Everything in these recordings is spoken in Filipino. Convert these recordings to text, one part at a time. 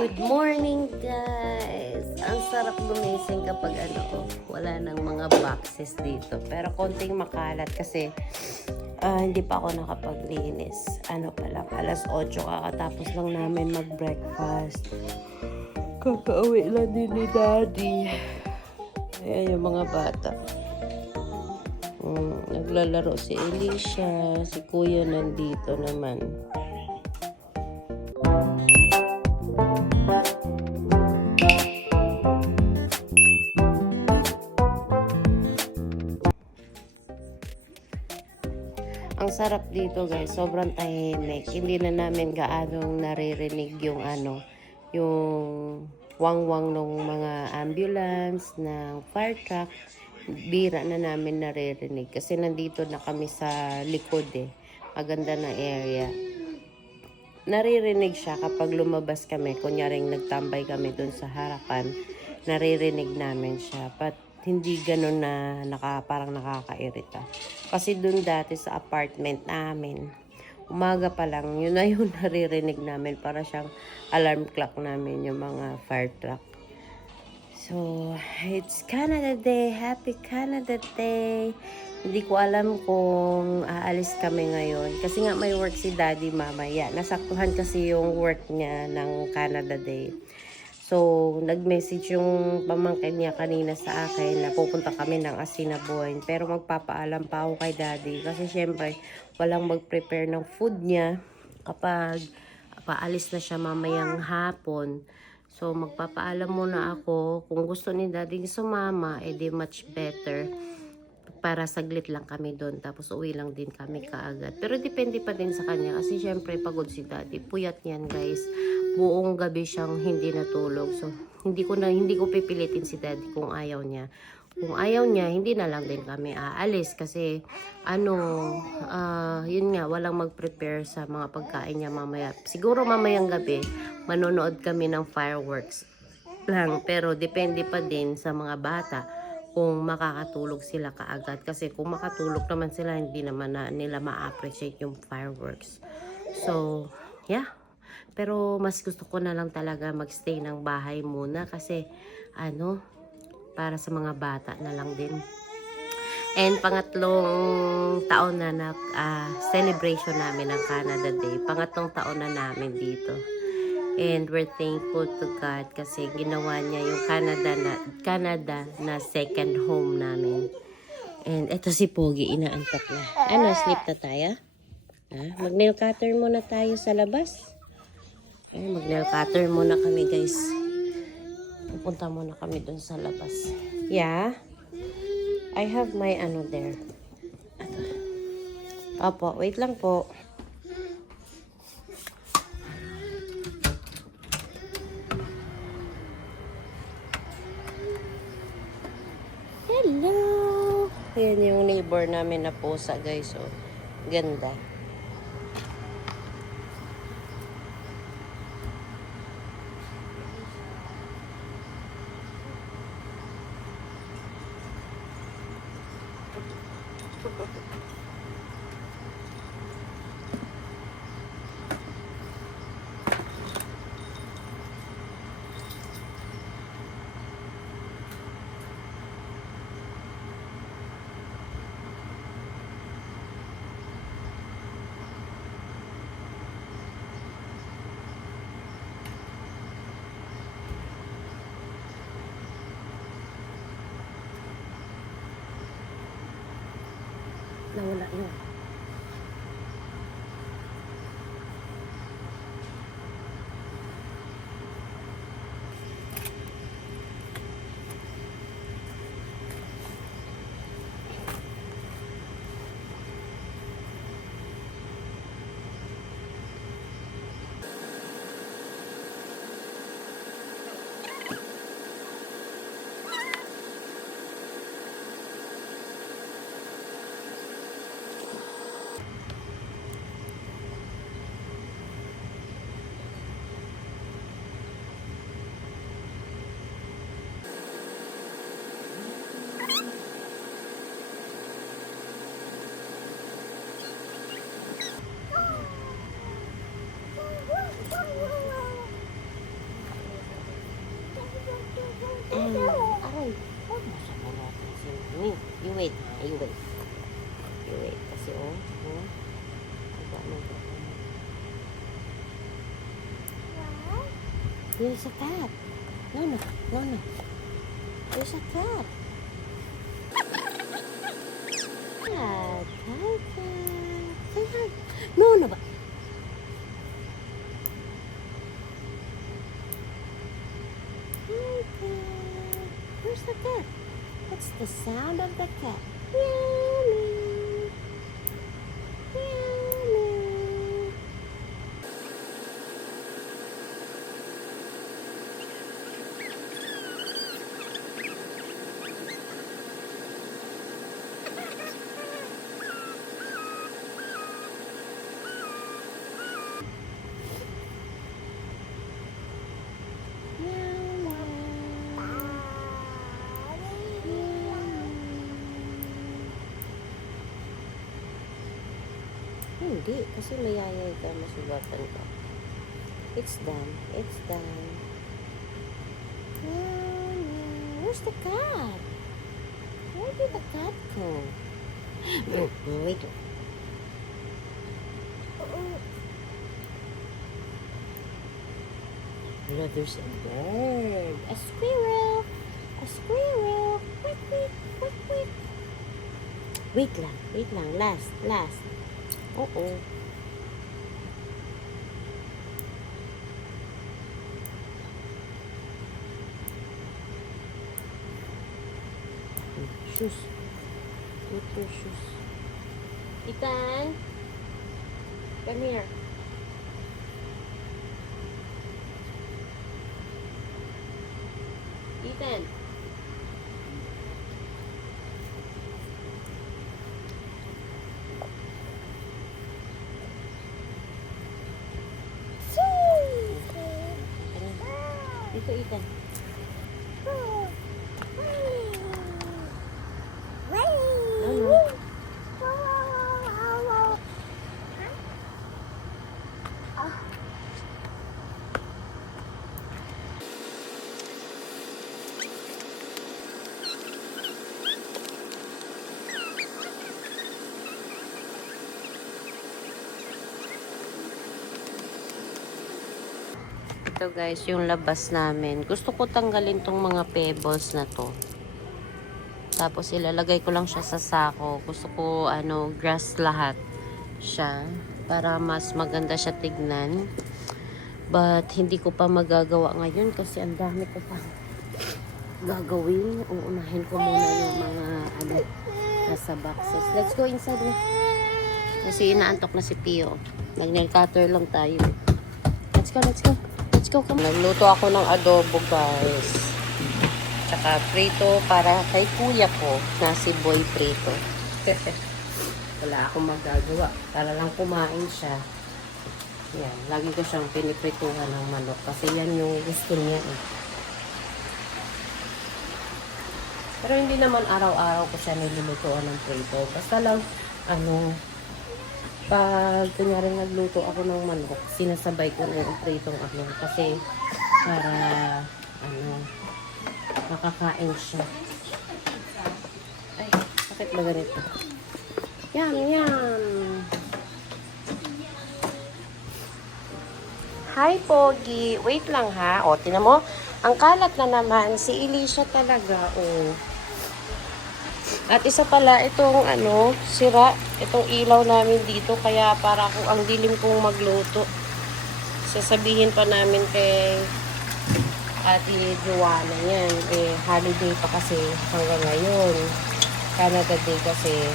Good morning, guys! Ang sarap gumising kapag wala nang mga boxes dito. Pero konting makalat kasi hindi pa ako nakapaglinis. Ano pa lang, alas 8 kakatapos lang namin mag-breakfast. Kakauwi lang din ni Daddy. Ayan yung mga bata. Naglalaro si Alicia. Si Kuya nandito naman. Ang sarap dito, guys. Sobrang tahimik. Hindi na namin gaanong naririnig yung yung wang-wang ng mga ambulance, ng fire truck. Bira na namin naririnig kasi nandito na kami sa likod Maganda na area. Naririnig siya kapag lumabas kami. Kunyaring nagtambay kami dun sa harapan, naririnig namin siya. But hindi ganun na parang nakakairita. Kasi dun dati sa apartment namin, umaga pa lang, yun na yung naririnig namin. Para siyang alarm clock namin, yung mga fire truck. So, it's Canada Day. Happy Canada Day. Hindi ko alam kung aalis kami ngayon. Kasi nga may work si Daddy mamaya. Nasaktuhan kasi yung work niya ng Canada Day. So, nag-message yung pamangkin niya kanina sa akin na pupunta kami ng Assiniboine. Pero magpapaalam pa ako kay Daddy. Kasi syempre, walang mag-prepare ng food niya kapag paalis na siya mamayang hapon. So, magpapaalam muna ako. Kung gusto ni Daddy sumama, edi much better. Para saglit lang kami doon. Tapos uwi lang din kami kaagad. Pero depende pa din sa kanya. Kasi syempre, pagod si Daddy. Puyat yan, guys. Buong gabi siyang hindi natulog. So, hindi ko pipilitin si Daddy kung ayaw niya. Kung ayaw niya, hindi na lang din kami aalis. Kasi, yun nga, walang mag-prepare sa mga pagkain niya mamaya. Siguro mamayang gabi, manonood kami ng fireworks lang. Pero, depende pa din sa mga bata kung makakatulog sila kaagad. Kasi kung makatulog naman sila, hindi naman nila ma-appreciate yung fireworks. So, yeah. Pero mas gusto ko na lang talaga magstay ng bahay muna kasi para sa mga bata na lang din. And pangatlong taon na celebration namin ng Canada Day. Pangatlong taon na namin dito. And we're thankful to God kasi ginawa niya yung Canada na second home namin. And eto si Pogi, inaantok na. Sleep na tayo? Mag-nail cutter muna tayo sa labas. Mag-nail cutter muna kami, guys. Pupunta muna kami dun sa labas. Yeah? I have my there. Opo, wait lang po. Hello! Ayan yung neighbor namin na pusa, guys. Oh. Ganda. Nawala yun. Aray. Masama natin si Mami. You wait. You wait. You wait. Kasi There's a cat. No, no. No, no. There's a cat. Cat. Hi, cat. Say hi. No, no. Hi, cat. Where's the cat? What's the sound of the cat? Meow, meow. Meow, meow. Hindi, kasi mayayay ka, masugatan ka. It's done. It's done. Where's the cat? Where did the cat go? Wait. Look, there's a bird. A squirrel. A squirrel. Quick, quick, quick, quick. Wait lang. Wait lang. Last. Last. Oo. Shoes. Put your shoes. Ethan. Come here. Ethan. Dito, Ethan. Ito guys, yung labas namin. Gusto ko tanggalin tong mga pebbles na to. Tapos ilalagay ko lang siya sa sako. Gusto ko grass lahat siya para mas maganda siya tignan. But hindi ko pa magagawa ngayon kasi ang dami ko pa gagawin. Uunahin ko muna yung mga nasa boxes. Let's go inside na. Kasi inaantok na si Pio. Mag-nail cutter lang tayo. Let's go, let's go. Let's go, come. Nagluto ako ng adobo, guys. Tsaka prito para kay kuya ko na si Boy Prito. Wala akong magagawa. Para lang kumain siya. Yan. Lagi ko siyang piniprituhan ng manok. Kasi yan yung gusto niya. Pero hindi naman araw-araw ko siya nilulutuan ng prito. Basta lang, pag kunyari nagluto ako ng manok, sinasabay ko na yung pritong kasi para makakain siya. Ay, bakit ba ganito? Yum, yum! Hi, Pogi! Wait lang ha. O, tinan mo, ang kalat na naman, si Elisha talaga, o. At isa pala, itong sira, itong ilaw namin dito, kaya para kung ang dilim kong magluto. Sasabihin pa namin kay Ate Joanna yan. Holiday pa kasi hanggang ngayon. Canada Day kasi.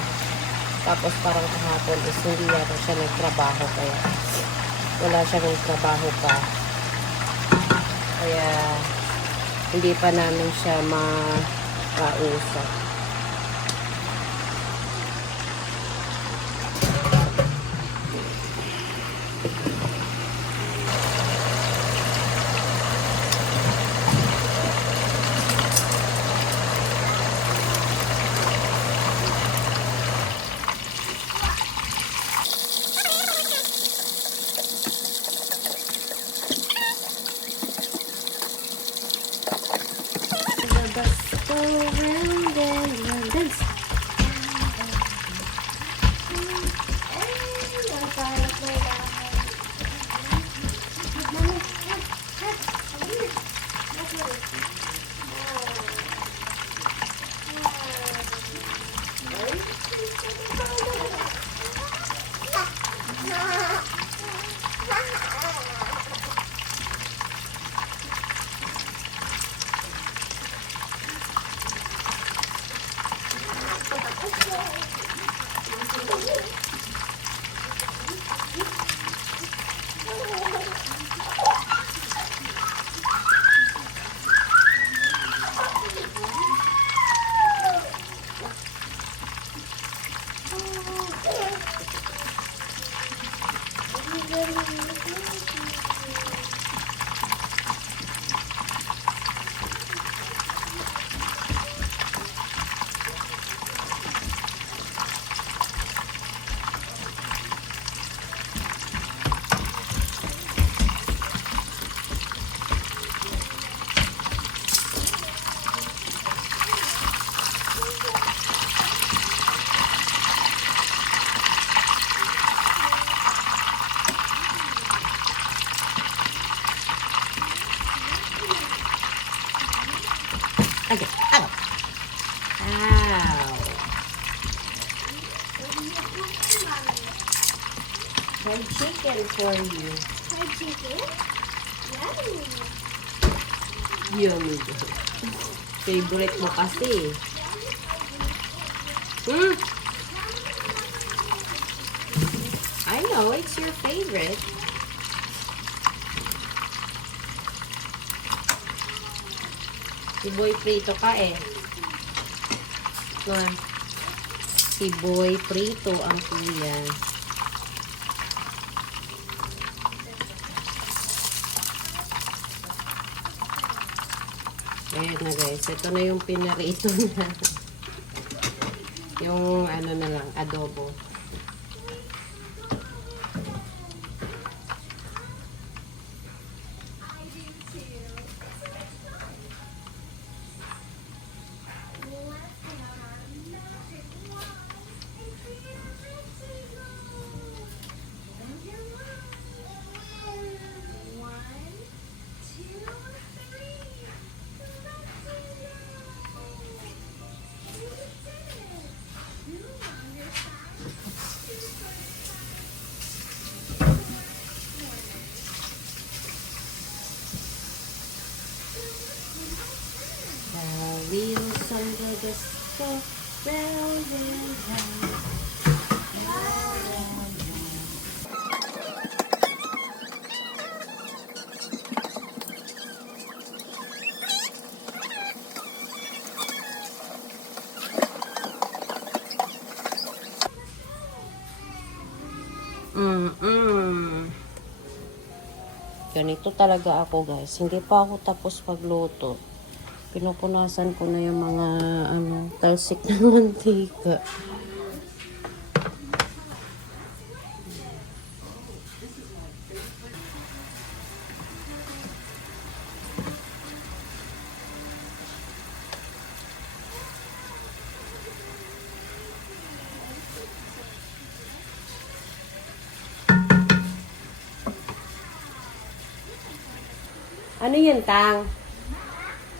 Tapos parang kahapon is hindi yata siya nagtrabaho, kaya wala siya nagtrabaho pa. Kaya hindi pa namin siya makausap. bus go round and round. Dance! Okay, ow! Ow! Fried chicken for you. Fried chicken? Yummy. Favorite mo kasi. I know, it's your favorite. Si Boy Prito ka eh. Si Boy Prito ang kuya. Ayan na guys. Ito na yung pinarito na. Yung ano na lang, adobo. Wheels on the bus go round and round. Ganito talaga ako guys. Hindi pa ako tapos magluto. Pinupunasan ko na yung mga talsik ng mantika. Ano yun, Tang?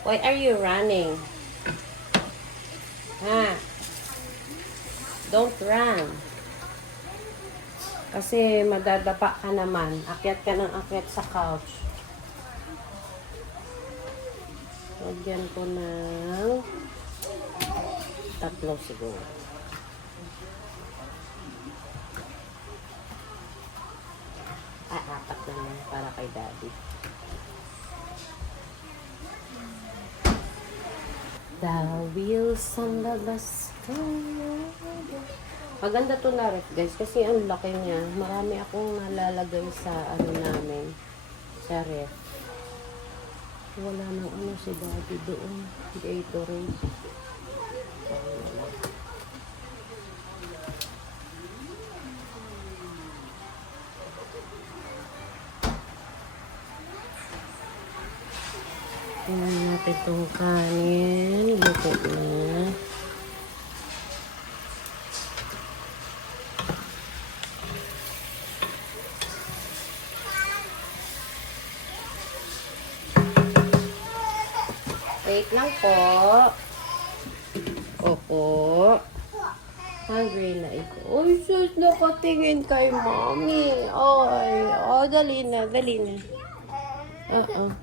Why are you running? Don't run. Kasi madadapa ka naman. Akyat ka ng akyat sa couch. Lagyan ko ng 3 siguro. Ay, 4 na lang para kay Daddy. The wheels on the bus go round. Maganda to na ref guys kasi ang laki niya. Marami akong nalalagay sa namin. Sa ref. Wala nang si Daddy doon. Gatorade. Tingnan natin itong kanin. Luto na. Wait lang po. Opo. Hungry na ito. Uy, sus, nakatingin kay mommy. Ay, dali na, dali na.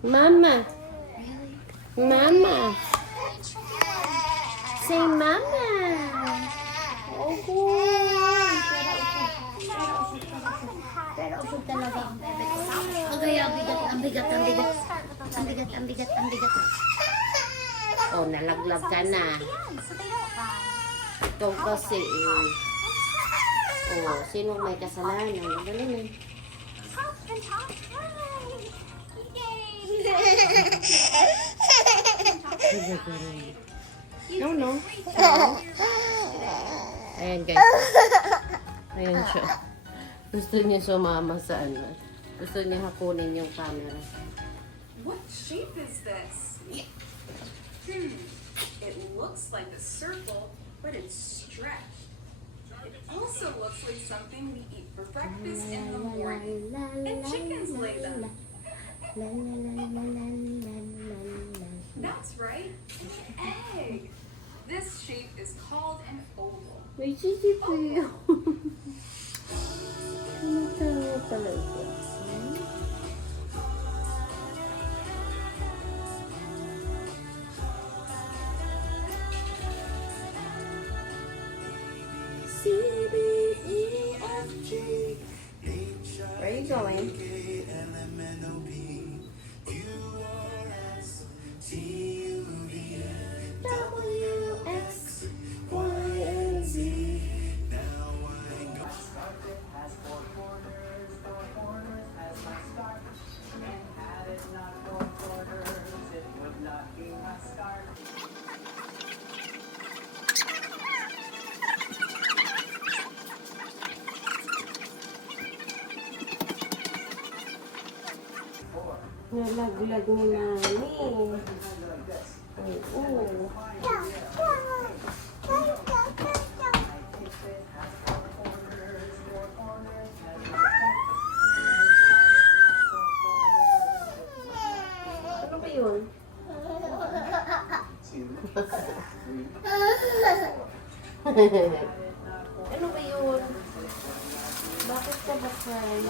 Mama. Mama. Say mama. Pero usog talaga ang bebe ko. Ang bigat. Oh, nalaglag ka na. Ikaw kasi eh. Oh, sino may kasalanan? Dali na. No. Ayan guys. Ayan siya. Gusto niya sumama sa ano. Gusto niya hakunin yung camera. What shape is this? It looks like a circle, but it's stretched. It also looks like something we eat for breakfast in the morning. And chickens lay them. That's right, an egg. This shape is called an oval. May sisipi. Tumatawa talaga. Where are you going? Nalaglag ni Mami. Oo. Ano ba yun? Ano ba yun? Bakit ka ba cry?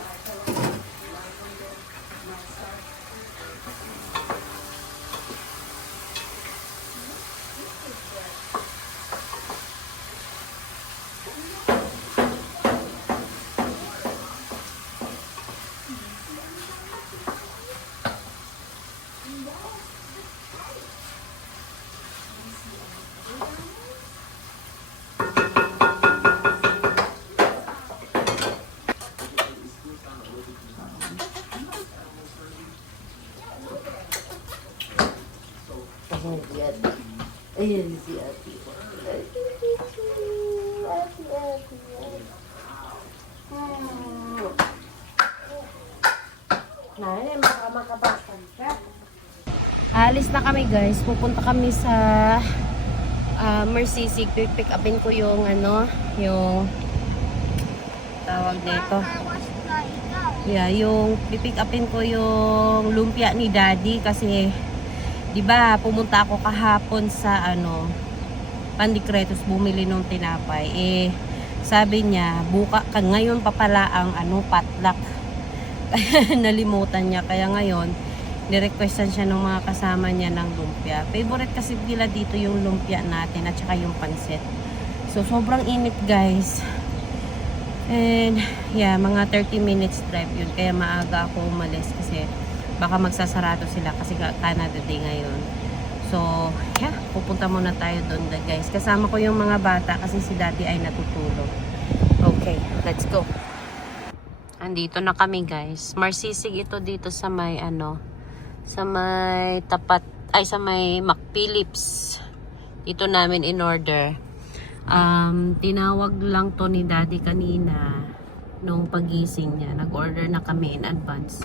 Ayan si Ate. Nay, makabatan ka. Alis na kami guys. Pupunta kami sa Mercy. Pick upin ko yung yung tawag nito. Yeah, yung pick upin ko yung lumpia ni Daddy kasi 'di ba, pumunta ako kahapon sa Pandikretos bumili ng tinapay. Sabi niya, ngayon pa pala ang potluck. Nalimutan niya kaya ngayon nirequestan siya ng mga kasama niya ng lumpia. Favorite kasi nila dito yung lumpia natin at saka yung pansit. So sobrang init guys. And yeah, mga 30 minutes drive yun. Kaya maaga ako umalis kasi baka magsasarado sila kasi Canada Day ngayon. So, yeah, pupunta muna tayo doon guys. Kasama ko yung mga bata kasi si Daddy ay natutulog. Okay, let's go. Andito na kami guys. Marsisig ito dito sa may sa may sa may McPhillips. Dito namin in order. Tinawag lang to ni Daddy kanina nung pagising niya. Nag-order na kami in advance.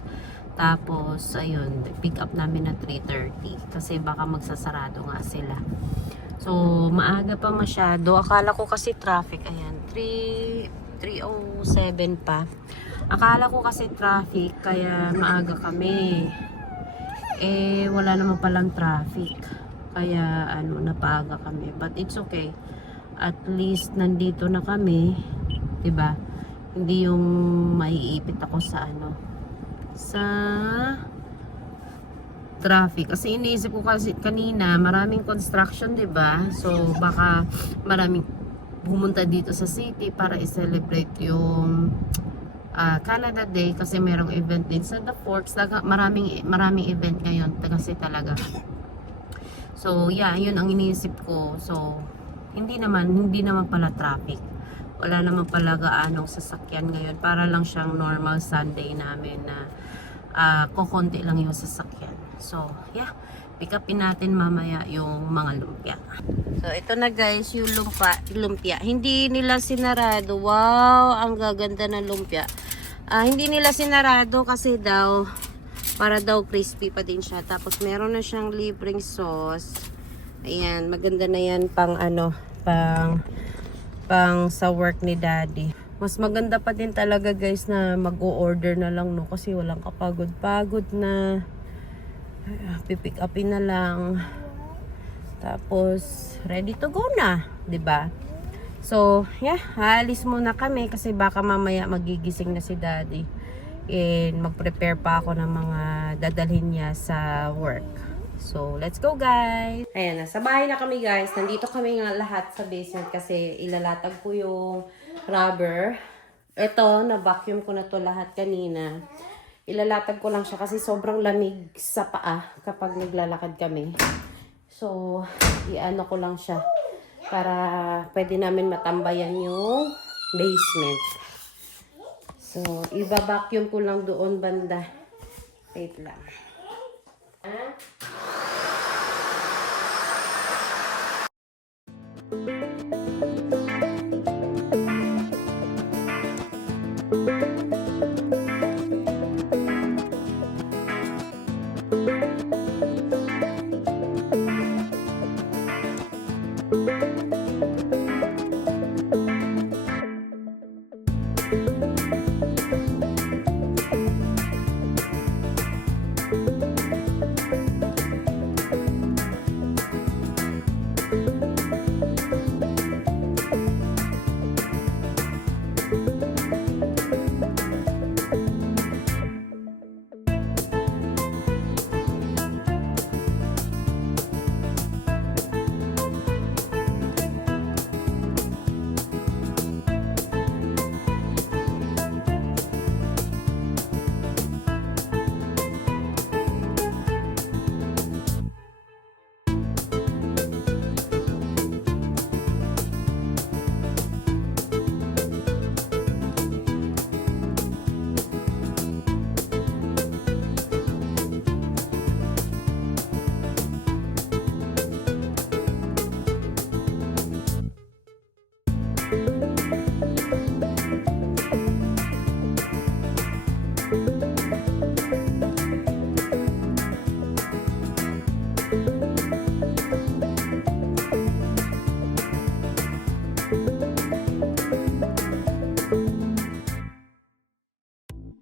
Tapos, ayun, pick up namin na 3:30 kasi baka magsasarado nga sila. So, maaga pa masyado. Akala ko kasi traffic, ayan, 3:07 pa. Akala ko kasi traffic, kaya maaga kami. Eh, wala naman palang traffic. Kaya, napaaga kami. But it's okay. At least, nandito na kami. 'Di ba? Hindi yung maiipit ako sa sa traffic. Kasi iniisip ko kasi kanina, maraming construction, 'di ba? So, baka maraming pumunta dito sa city para i-celebrate yung Canada Day kasi merong event din sa The Forks. Maraming event ngayon kasi talaga. So, yeah, yun ang iniisip ko. So, hindi naman pala traffic. Wala naman pala gaanong sasakyan ngayon. Para lang siyang normal Sunday namin na kukunti lang yung sasakyan. So, yeah, pick upin natin mamaya yung mga lumpia. So, ito na guys, yung lumpia. Hindi nila sinarado. Wow, ang gaganda ng lumpia. Hindi nila sinarado kasi daw para daw crispy pa din siya. Tapos meron na siyang libreng sauce. Ayan, maganda na yan pang pang sa work ni daddy. Mas maganda pa din talaga guys na mag-o-order na lang, no, kasi walang kapagod-pagod na pipick upin na lang. Tapos ready to go na, 'di ba? So, yeah, aalis muna kami kasi baka mamaya magigising na si daddy. And mag-prepare pa ako ng mga dadalhin niya sa work. So, let's go guys! Ayan, nasa bahay na kami guys. Nandito kami nga lahat sa basement kasi ilalatag ko yung rubber. Ito, na-vacuum ko na to lahat kanina. Ilalatag ko lang siya kasi sobrang lamig sa paa kapag naglalakad kami. So, iano ko lang siya para pwede namin matambayan yung basement. So, iba-vacuum ko lang doon banda. Wait lang.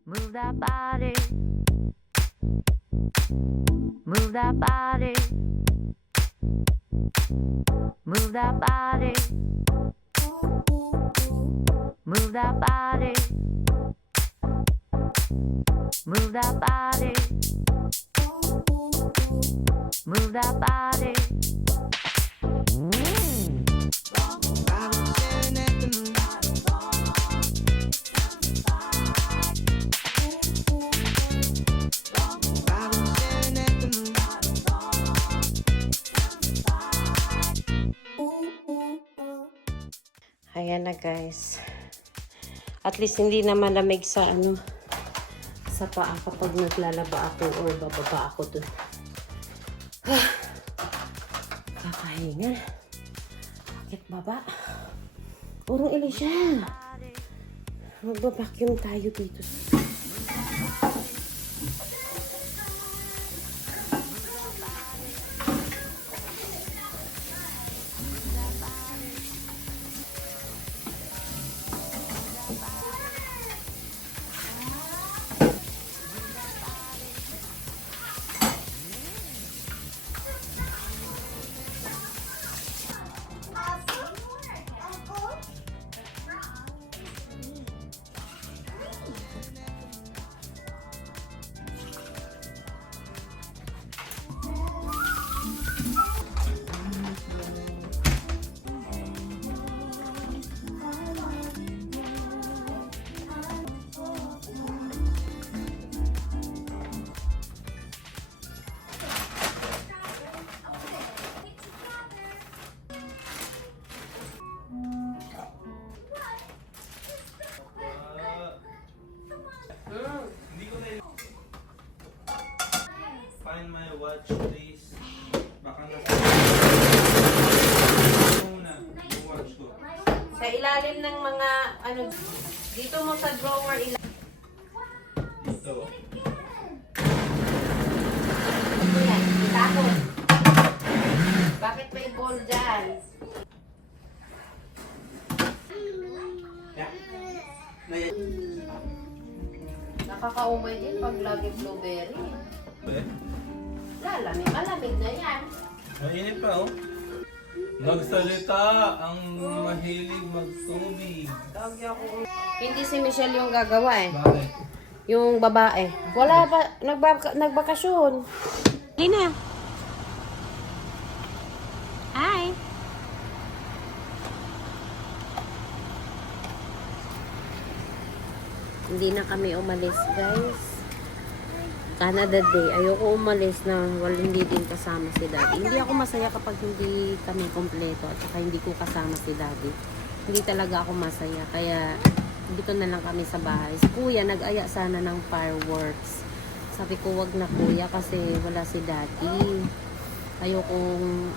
Move that body. Move that body. Move that body. Move that body. Move that body. Move that body. Ayan na guys. At least hindi na malamig sa sa paa kapag naglalaba ako or bababa ako dun. Kakahinga. Bakit baba? Puro Elisha. Magbabacuum tayo dito. watch, please. Baka nasa... Muna, yung watch ko. Sa ilalim ng mga, ano, dito mo sa drawer Ito. Ito yan, itapon. Bakit may ball dyan? Nakakaumay din pag lagi blueberry. Eh? Lalamig, malamig na yan. Mainit pa, oh. Magsalita ang mahilig magtubig. Hindi si Michelle yung gagawa eh. Bakit? Yung babae. Wala pa, nagbakasyon. Lina. Hi. Hindi na kami umalis, guys. Canada Day. Ayoko umalis na hindi din kasama si Daddy. Hindi ako masaya kapag hindi kami kompleto at saka hindi ko kasama si Daddy. Hindi talaga ako masaya. Kaya dito na lang kami sa bahay. Si Kuya nag-aya sana ng fireworks. Sabi ko wag na Kuya kasi wala si Daddy. Ayokong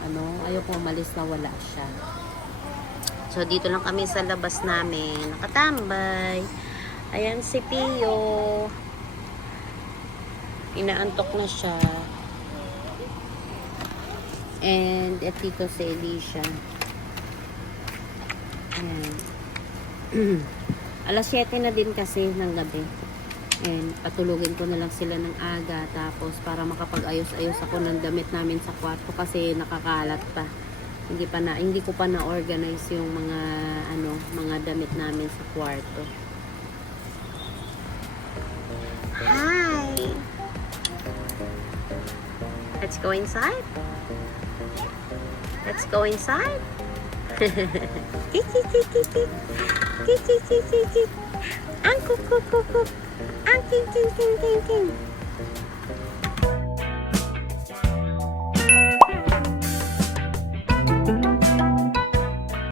umalis na wala siya. So dito lang kami sa labas namin. Nakatambay. Ayan si Pio. Inaantok na siya. And dito si Alicia. Ayan. Alas 7 na din kasi ng gabi. And patulugin ko na lang sila ng aga. Tapos para makapag-ayos-ayos ako ng damit namin sa kwarto kasi nakakalat pa. Hindi ko pa na-organize yung mga damit namin sa kwarto. Hi! Let's go inside. Let's go inside. Ang kuk kuk kuk kuk. Ang ting ting ting ting ting.